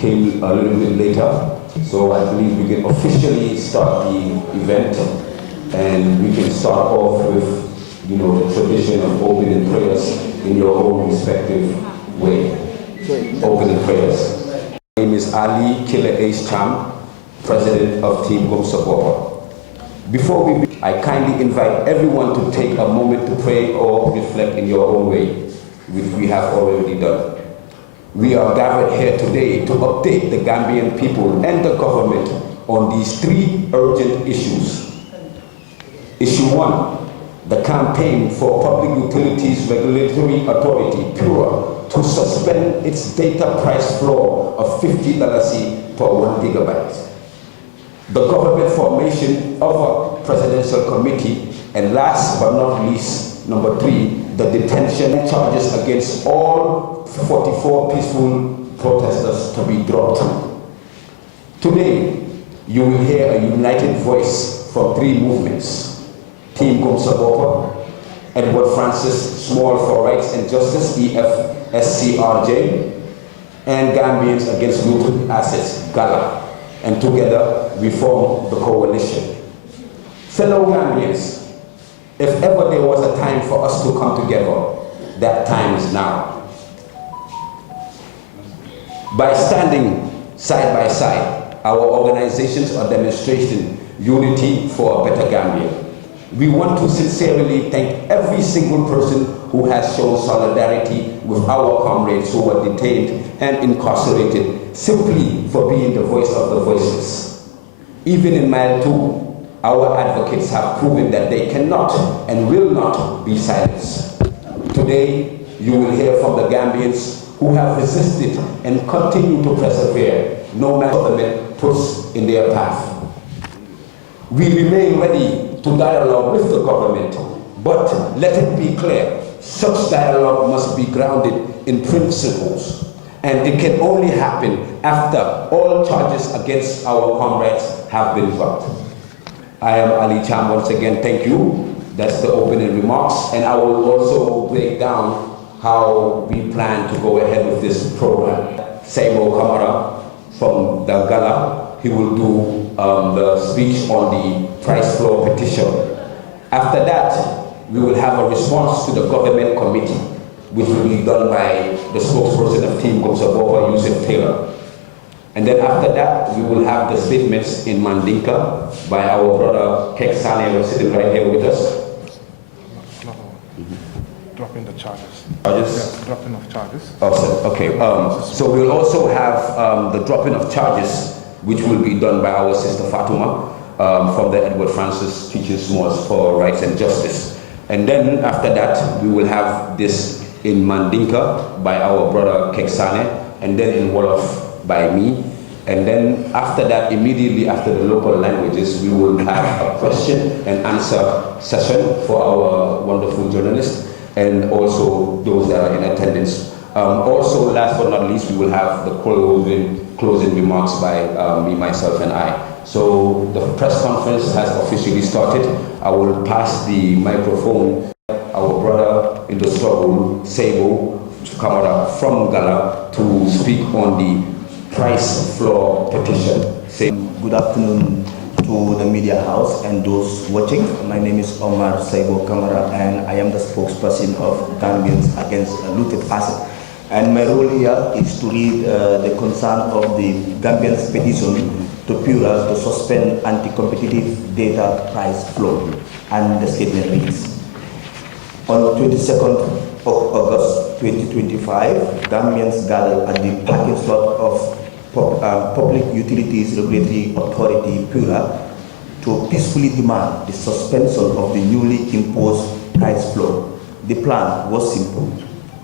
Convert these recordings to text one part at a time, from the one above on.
came a little bit later. So I believe we can officially start the event, and we can start off with, the tradition of opening prayers in your own respective way. Opening prayers. My name is Ali Killer Ace Cham, President of Team GOMSABOPA. Before we begin, I kindly invite everyone to take a moment to pray or reflect in your own way, which we have already done. We are gathered here today to update the Gambian people and the government on these three urgent issues. Issue 1, the campaign for Public Utilities Regulatory Authority, Pura, to suspend its data price floor of $50 per 1 gigabyte. The government formation of a presidential committee, and last but not least, number 3, the detention charges against all 44 peaceful protesters to be dropped. Today, you will hear a united voice from 3 movements: Team GOMSABOPA, Edward Francis Small for Rights and Justice, EFSCRJ, and Gambians Against Looted Assets, GALA. And together, we form the coalition. Fellow Gambians, if ever there was a time for us to come together, that time is now. By standing side by side, our organizations are demonstrating unity for a better Gambia. We want to sincerely thank every single person who has shown solidarity with our comrades who were detained and incarcerated simply for being the voice of the voiceless. Even in Mile 2, our advocates have proven that they cannot and will not be silenced. Today, you will hear from the Gambians who have resisted and continue to persevere no matter what the government puts in their path. We remain ready to dialogue with the government, but let it be clear, such dialogue must be grounded in principles, and it can only happen after all charges against our comrades have been dropped. I am Ali Cham once again, thank you. That's the opening remarks, and I will also break down how we plan to go ahead with this program. Saibo Kamara from the GALA, he will do the speech on the price floor petition. After that, we will have a response to the government committee, which will be done by the spokesperson of Team GOMSABOPA, Yusuf Taylor. And then after that, we will have the statements in Mandinka by our brother Kek Sane, who's sitting right here with us. Dropping the charges. Charges? Yeah, dropping of charges. Awesome. Okay. So we'll also have the dropping of charges, which will be done by our sister Fatuma from the Edward Francis Teaching Smalls for Rights and Justice. And then after that, we will have this in Mandinka by our brother Kek Sane, and then in Wolof by me. And then after that, immediately after the local languages, we will have a question and answer session for our wonderful journalists and also those that are in attendance. Also, last but not least, we will have the closing remarks by me, myself, and I. So the press conference has officially started. I will pass the microphone our brother in the struggle, Saibo Kamara from GALA, to speak on the price floor petition. Good afternoon to the media house and those watching. My name is Omar Saibo Kamara, and I am the spokesperson of Gambians Against Looted Assets. And my role here is to read the concern of the Gambians petition to Pura to suspend anti-competitive data price floor. And the statement reads: on the 22nd of August 2025, Gambians gathered at the parking slot of Public Utilities Regulatory Authority, Pura, to peacefully demand the suspension of the newly imposed price floor. The plan was simple: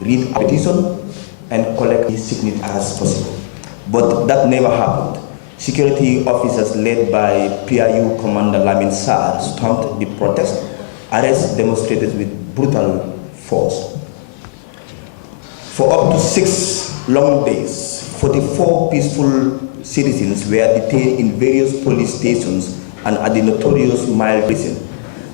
read a petition and collect as signature as possible. But that never happened. Security officers led by PIU Commander Lamin Sarr stormed the protest, arrests demonstrators with brutal force. For up to 6 long days, 44 peaceful citizens were detained in various police stations and at the notorious Mile prison.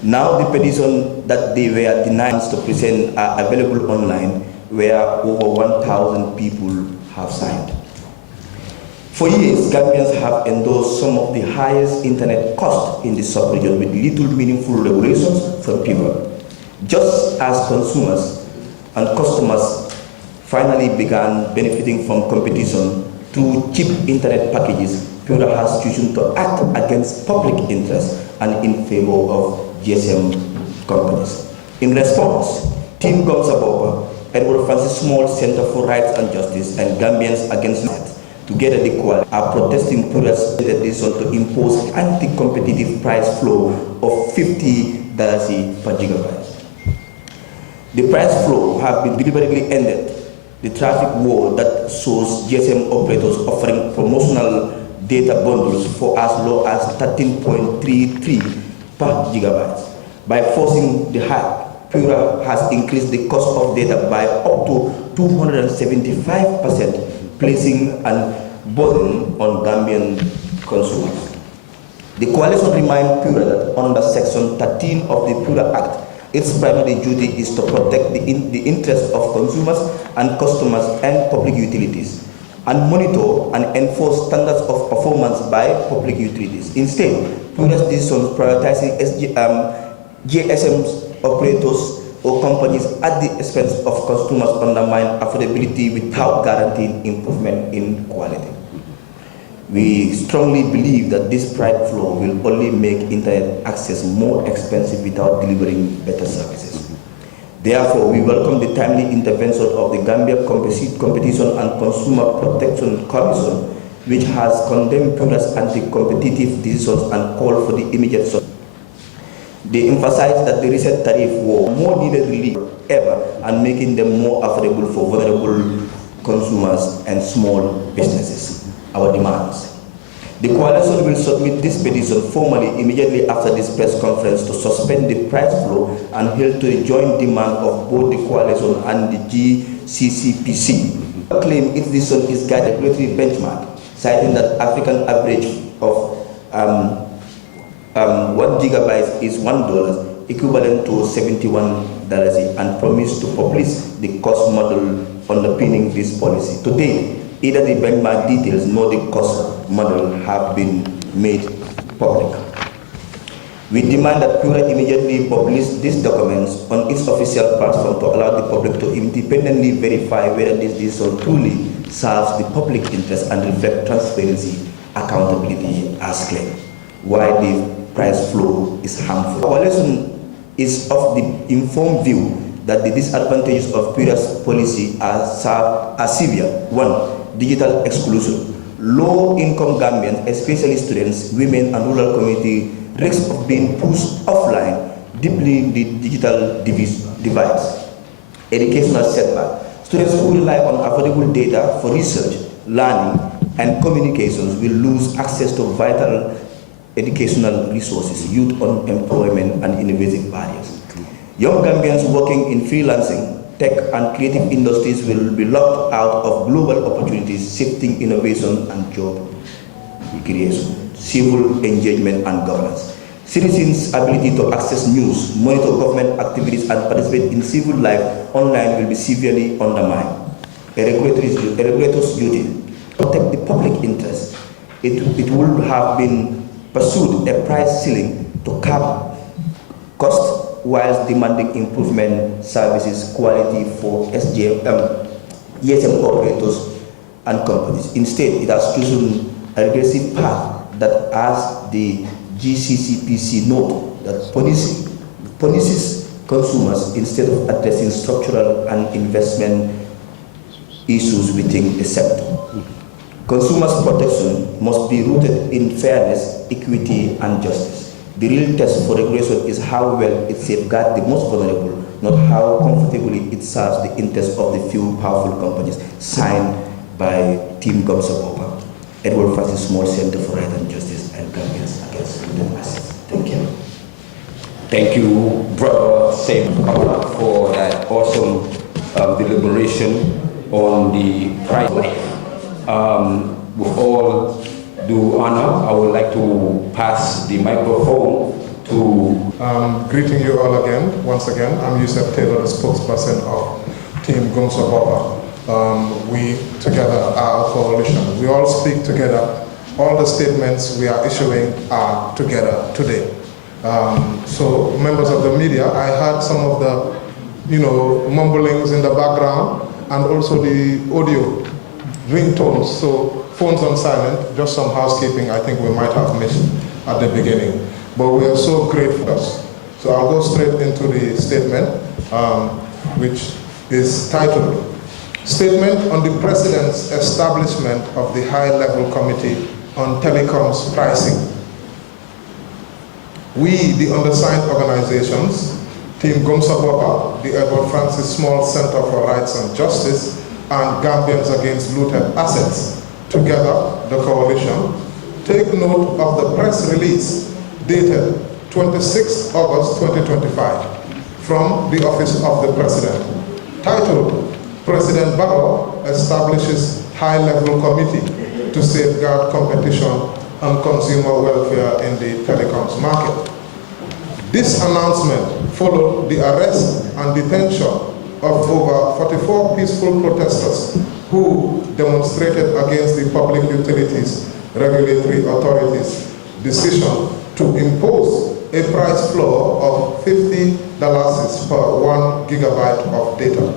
Now the petition that they were denied to present are available online, where over 1,000 people have signed. For years, Gambians have endorsed some of the highest internet costs in the sub-region with little meaningful regulations from Pura. Just as consumers and customers finally began benefiting from competition through cheap internet packages, Pura has chosen to act against public interest and in favor of GSM companies. In response, Team GOMSABOPA, Edward Francis Small Center for Rights and Justice, and Gambians Against Net, together the Quad, are protesting Pura's decision to impose anti-competitive price floor of $50 per gigabyte. The price floor has been deliberately ended. The traffic war that shows GSM operators offering promotional data bundles for as low as 13.33 per gigabyte. By forcing the hike, Pura has increased the cost of data by up to 275%, placing a burden on Gambian consumers. The coalition reminds Pura that under Section 13 of the Pura Act, its primary duty is to protect the interests of consumers and customers and public utilities, and monitor and enforce standards of performance by public utilities. Instead, Pura's decision prioritizing GSM operators or companies at the expense of consumers undermine affordability without guaranteeing improvement in quality. We strongly believe that this price floor will only make internet access more expensive without delivering better services. Therefore, we welcome the timely intervention of the Gambia Competition and Consumer Protection Commission, which has condemned Pura's anti-competitive decisions and called for the immediate solution. They emphasize that the recent tariff war more needed relief ever and making them more affordable for vulnerable consumers and small businesses. Our demands. The coalition will submit this petition formally immediately after this press conference to suspend the price floor and hold to the joint demand of both the coalition and the GCCPC. Claim its decision is guided regulatory benchmark, citing that African average of 1 gigabyte is $1, equivalent to $71, and promise to publish the cost model underpinning this policy. To date, either the benchmark details nor the cost model have been made public. We demand that Pura immediately publish these documents on its official platform to allow the public to independently verify whether this decision truly serves the public interest and reflects transparency, accountability as claimed. Why the price floor is harmful. The coalition is of the informed view that the disadvantages of Pura's policy are severe. 1. Digital exclusion. Low-income Gambians, especially students, women, and rural community, risk of being pushed offline, deepening the digital divides. Educational setback. Students who rely on affordable data for research, learning, and communications will lose access to vital educational resources, youth unemployment, and innovative barriers. Young Gambians working in freelancing, tech, and creative industries will be locked out of global opportunities, shifting innovation and job creation, civil engagement, and governance. Citizens' ability to access news, monitor government activities, and participate in civil life online will be severely undermined. A regulator's duty to protect the public interest. It would have been pursued a price ceiling to cap cost whilst demanding improvement services quality for ESM operators and companies. Instead, it has chosen a regressive path that, as the GCCPC note, that punishes consumers instead of addressing structural and investment issues within the sector. Consumers' protection must be rooted in fairness, equity, and justice. The real test for regulation is how well it safeguards the most vulnerable, not how comfortably it serves the interests of the few powerful companies. Signed by Team GOMSABOPA, Edward Francis Small Center for Rights and Justice, and Gambians Against Looted Assets. Thank you. Thank you, Brother Saib, for that awesome deliberation on the price. With all due honor, I would like to pass the microphone to... Greeting you all again, once again. I'm Yusuf Taylor, the spokesperson of Team GOMSABOPA. we together are a coalition. We all speak together. All the statements we are issuing are together today. So members of the media, I heard some of the mumblings in the background and also the audio ringtones. So phones on silent, just some housekeeping I think we might have missed at the beginning. But we are so grateful. So I'll go straight into the statement, which is titled, Statement on the President's Establishment of the High-Level Committee on Telecoms Pricing. We, the undersigned organizations, Team GOMSABOPA, the Edward Francis Small Center for Rights and Justice, and Gambians Against Looted Assets, together, the coalition, take note of the press release dated 26 August 2025 from the Office of the President, titled, President Barrow establishes high-level committee to safeguard competition and consumer welfare in the telecoms market. This announcement followed the arrest and detention of over 44 peaceful protesters who demonstrated against the Public Utilities Regulatory Authority's decision to impose a price floor of $50 per 1 gigabyte of data.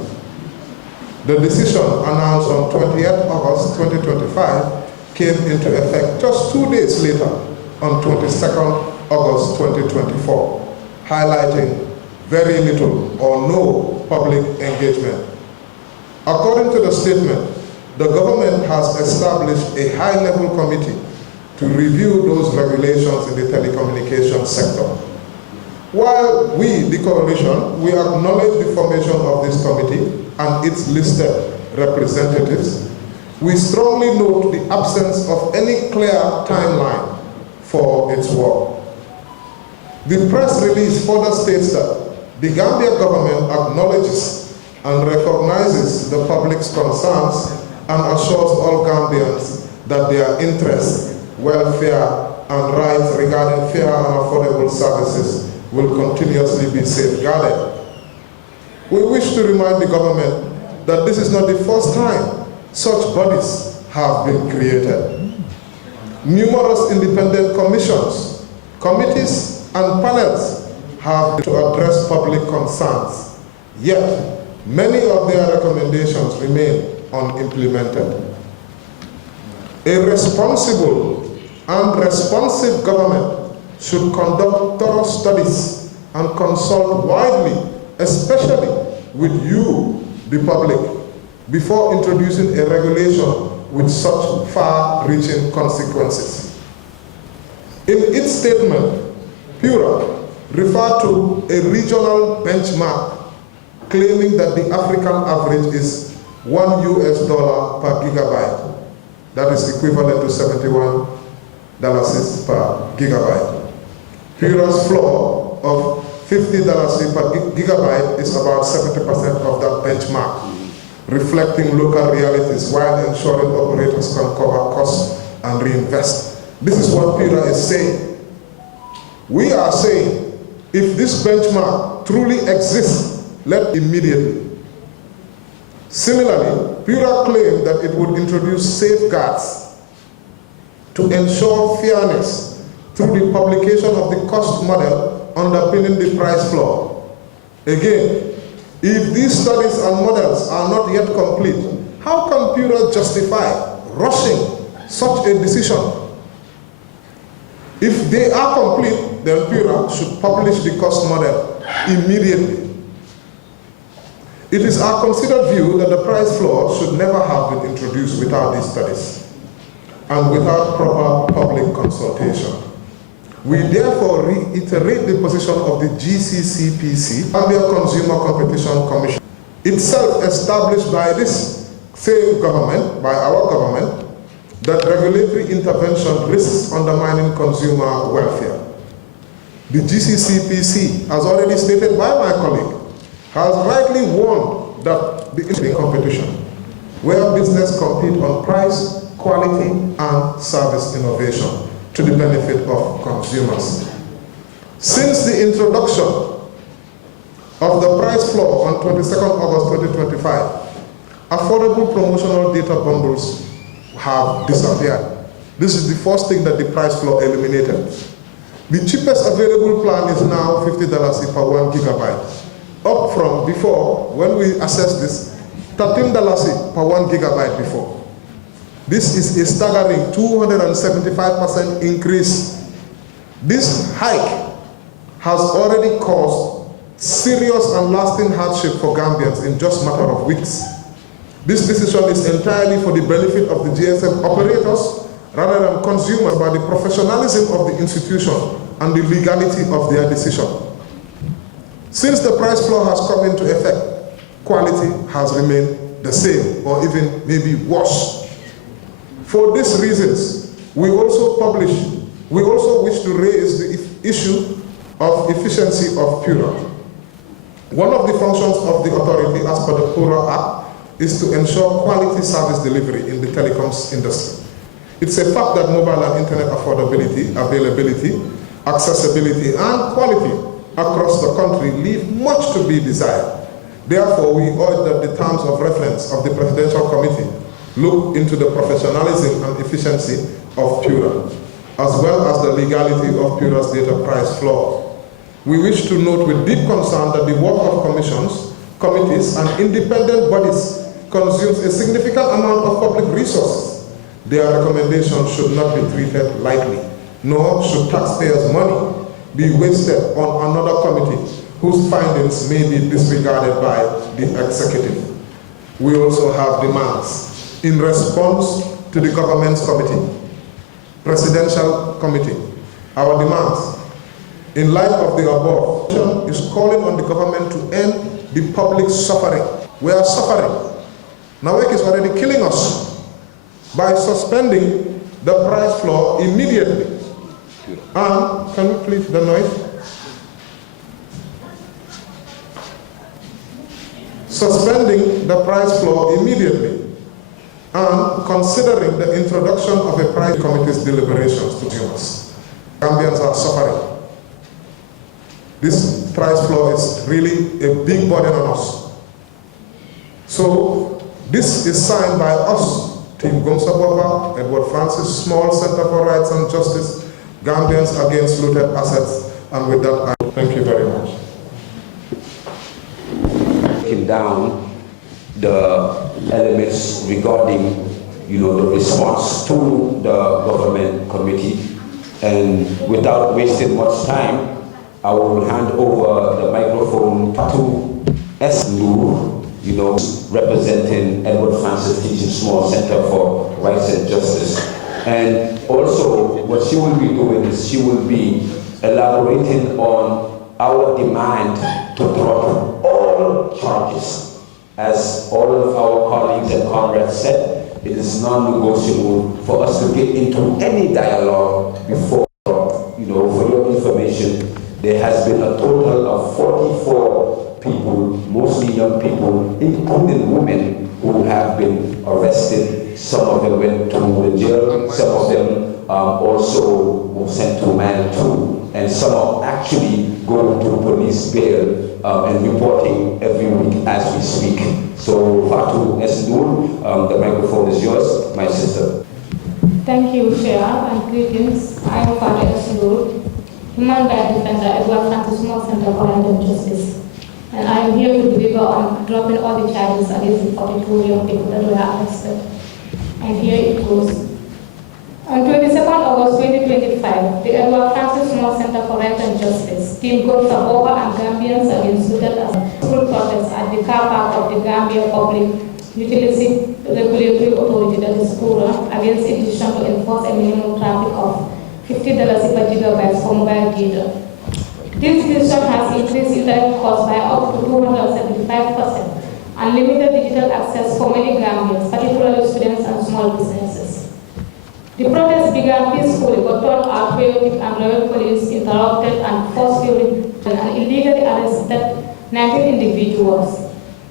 The decision, announced on 20th August 2025, came into effect just 2 days later, on 22nd August 2024, highlighting very little or no public engagement. According to the statement, the government has established a high-level committee to review those regulations in the telecommunications sector. While we, the coalition, we acknowledge the formation of this committee and its listed representatives, we strongly note the absence of any clear timeline for its work. The press release further states that the Gambia government acknowledges and recognizes the public's concerns and assures all Gambians that their interests, welfare, and rights regarding fair and affordable services will continuously be safeguarded. We wish to remind the government that this is not the first time such bodies have been created. Numerous independent commissions, committees, and panels have to address public concerns, yet many of their recommendations remain unimplemented. A responsible and responsive government should conduct thorough studies and consult widely, especially with you, the public, before introducing a regulation with such far-reaching consequences. In its statement, Pura referred to a regional benchmark claiming that the African average is $1 per gigabyte. That is equivalent to $71 per gigabyte. Pura's floor of $50 per gigabyte is about 70% of that benchmark, reflecting local realities while ensuring operators can cover costs and reinvest. This is what Pura is saying. We are saying, if this benchmark truly exists, let immediately. Similarly, Pura claimed that it would introduce safeguards to ensure fairness through the publication of the cost model underpinning the price floor. Again, if these studies and models are not yet complete, how can Pura justify rushing such a decision? If they are complete, then Pura should publish the cost model immediately. It is our considered view that the price floor should never have been introduced without these studies and without proper public consultation. We therefore reiterate the position of the GCCPC, Gambia Consumer Competition Commission, itself established by this same government, by our government, that regulatory intervention risks undermining consumer welfare. The GCCPC, as already stated by my colleague, has rightly warned that the competition, where business compete on price, quality, and service innovation to the benefit of consumers. Since the introduction of the price floor on 22nd August 2025, affordable promotional data bundles have disappeared. This is the first thing that the price floor eliminated. The cheapest available plan is now $50 per 1 gigabyte, up from before, when we assessed this, $13 per 1 gigabyte before. This is a staggering 275% increase. This hike has already caused serious and lasting hardship for Gambians in just a matter of weeks. This decision is entirely for the benefit of the GSM operators rather than consumers, by the professionalism of the institution and the legality of their decision. Since the price floor has come into effect, quality has remained the same or even maybe worse. For these reasons, we also wish to raise the issue of efficiency of Pura. One of the functions of the authority as per the Pura Act is to ensure quality service delivery in the telecoms industry. It's a fact that mobile and internet affordability, availability, accessibility, and quality across the country leave much to be desired. Therefore, we urge that the terms of reference of the Presidential Committee look into the professionalism and efficiency of Pura, as well as the legality of Pura's data price floor. We wish to note with deep concern that the work of commissions, committees, and independent bodies consumes a significant amount of public resources. Their recommendations should not be treated lightly, nor should taxpayers' money be wasted on another committee whose findings may be disregarded by the executive. We also have demands in response to the government's committee, Presidential Committee. Our demands, in light of the above, is calling on the government to end the public suffering. We are suffering. NAWEC is already killing us by suspending the price floor immediately. And, can we please, the noise? Suspending the price floor immediately and considering the introduction of a price committee's deliberations to consumers. Gambians are suffering. This price floor is really a big burden on us. So, this is signed by us, Team GOMSABOPA, Edward Francis Small Center for Rights and Justice, Gambians Against Looted Assets, and with that, I thank you very much. Breaking down the elements regarding, the response to the government committee, and without wasting much time, I will hand over the microphone to S. Noor, representing Edward Francis Teaching Small Center for Rights and Justice. And also, what she will be doing is she will be elaborating on our demand to drop all charges. As all of our colleagues and comrades said, it is non-negotiable for us to get into any dialogue before, for your information, there has been a total of 44 people, mostly young people, including women, who have been arrested. Some of them went to the jail, some of them also were sent to Manitou, and some are actually going to police bail and reporting every week as we speak. So, Fatu S. Noor, the microphone is yours, my sister. Thank you, Chair, and greetings. I am Fatu S. Noor, Human Rights Defender at Edward Francis Small Center for Rights and Justice. And I am here to deliver on dropping all the charges against the 42 young people that were arrested. And here it goes. On 22nd August 2025, the Edward Francis Small Center for Rights and Justice, Team GOMSABOPA and Gambians Against Looted Assets, peaceful protest at the car park of the Gambia Public Utility Regulatory Authority, that is Pura, against a decision to enforce a minimum traffic of $50 per gigabyte for mobile data. This decision has increased internet costs by up to 275% and limited digital access for many Gambians, particularly students and small businesses. The protest began peacefully but turned out chaotic, and loyal police interrupted and forcefully and illegally arrested 19 individuals.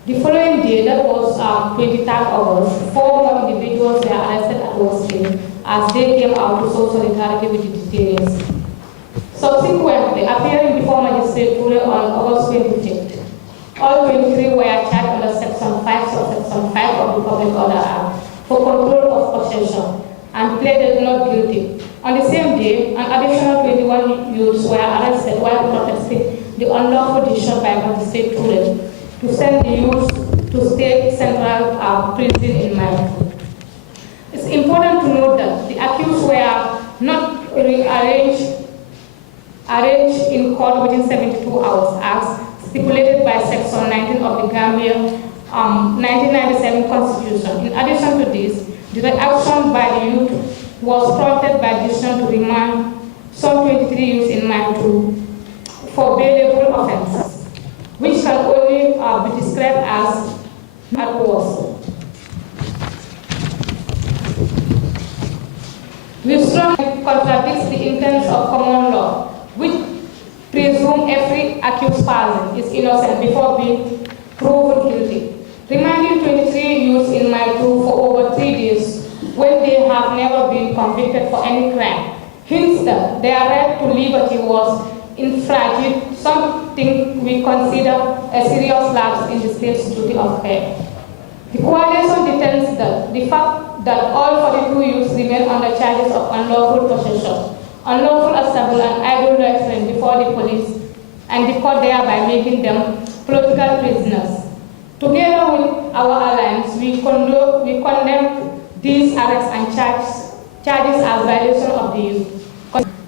The following day, that was 23rd August, 4 more individuals were arrested at Westgate as they came out to show solidarity with the detainees. Subsequently, appearing before Magistrate Pura on August 25th, all 23 were charged under Section 5 subsection Section 5 of the Public Order Act for control of possession and pleaded not guilty. On the same day, an additional 21 youths were arrested while protesting the unlawful decision by Magistrate Pura to send the youths to State Central Prison in Mali. It's important to note that the accused were not arranged in court within 72 hours as stipulated by Section 19 of the Gambia 1997 Constitution. In addition to this, the reaction by the youth was prompted by decision to remand some 23 youths in mind for bailable offences, which can only be described as at worst. We strongly contradicts the intents of common law, which presume every accused person is innocent before being proven guilty. Remanding 23 youths in Mile 2 for over 3 days when they have never been convicted for any crime hints that their right to liberty was infringed, something we consider a serious lapse in the state's duty of care. The coalition detends that the fact that all 42 youths remain under charges of unlawful possession, unlawful assembly, and idle loitering before the police and the court, thereby making them political prisoners. Together with our alliance, we condemn these arrests and charges as violation of the youth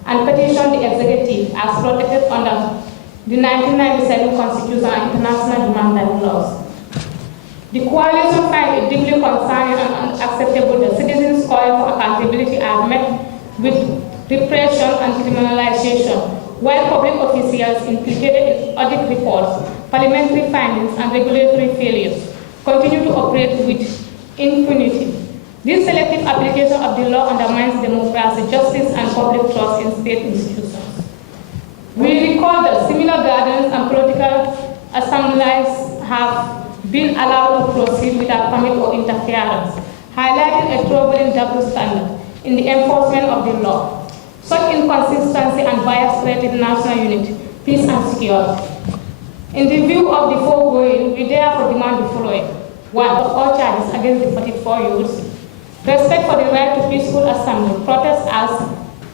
and petition the executive as protected under the 1997 Constitution and international humanitarian laws. The coalition finds it deeply concerning and unacceptable that citizens calling for accountability are met with repression and criminalization, while public officials implicated in audit reports, parliamentary findings, and regulatory failures continue to operate with impunity. This selective application of the law undermines democracy, justice, and public trust in state institutions. We recall that similar gatherings and political assemblies have been allowed to proceed without permit or interference, highlighting a troubling double standard in the enforcement of the law. Such inconsistency and bias threaten national unity, peace, and security. In the view of the foregoing, we therefore demand the following. 1. Of all charges against the 44 youths, respect for the right to peaceful assembly, protest as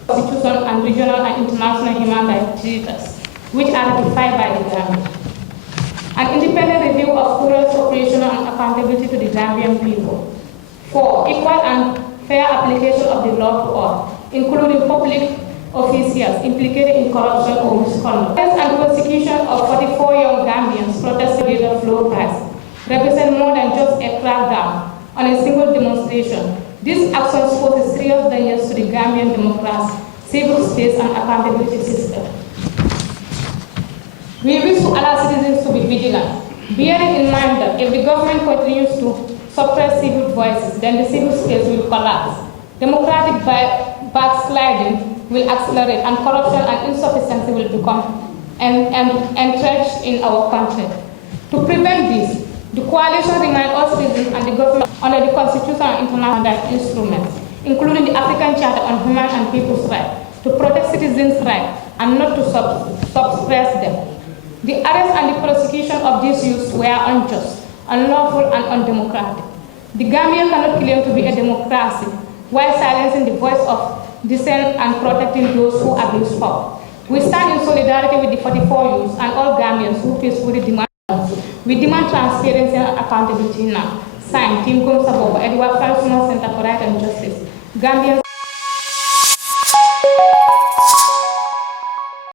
constitutional and regional and international human rights treaties, which are ratified by the Gambia. An independent review of Pura's operational and accountability to the Gambian people. 4. Equal and fair application of the law to all, including public officials implicated in corruption or misconduct. Arrest and prosecution of 44 young Gambians protesting against low price represent more than just a crackdown on a single demonstration. These actions pose serious dangers to the Gambian democracy, civil space, and accountability system. We wish to allow citizens to be vigilant, bearing in mind that if the government continues to suppress civil voices, then the civil space will collapse. Democratic backsliding will accelerate, and corruption and insufficiency will become entrenched in our country. To prevent this, the coalition reminds all citizens and the government under the Constitution and international instruments, including the African Charter on Human and People's Rights, to protect citizens' rights and not to suppress them. The arrest and the prosecution of these youths were unjust, unlawful, and undemocratic. The Gambia cannot claim to be a democracy while silencing the voice of dissent and protecting those who abuse power. We stand in solidarity with the 44 youths and all Gambians who peacefully demand. We demand transparency and accountability now. Signed, Team GOMSABOPA, Edward Small Center for Right and Justice. Gambians.